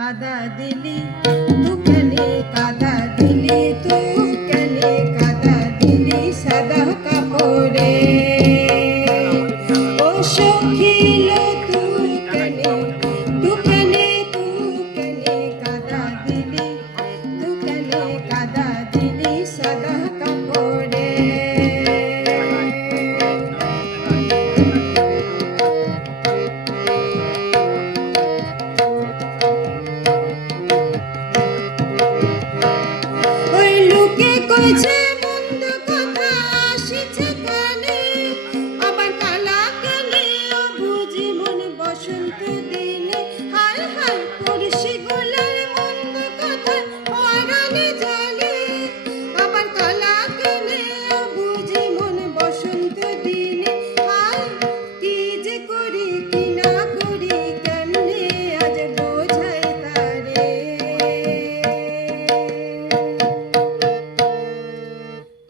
কাদা দিলি তু কেনে কাদা দিলি তু কেনে কাদা দিলি সাদা কাপড়ে ও সখিল তু কেনে তু কেনে তু কেনে কাদা দিলি তু কেনে কাদা দিলি সাদা কাপড়ে কইছে মন্দ কথা আসিছে কানে আবার কালা কানে ও বুঝি মন বসন্ত দিনে হায় হায় পড়শি গোলার মন্দ কথা পরাণে জানে আবার কালা কানে ও বুঝি মন বসন্ত দিনে হায় কি যে করি কি না করি কেমনে আজ বোঝাই তারে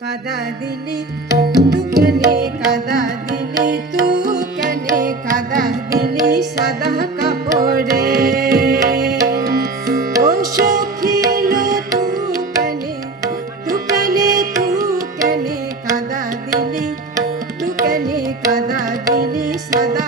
কাদা দিলি তু কেনে কাদা দিলি তু কেনে কাদা দিলি সাদা কাপড়ে ও সখিল তু কেনে তু কেনে তু কেনে কাদা দিলি তু কেনে কাদা দিলি সাদা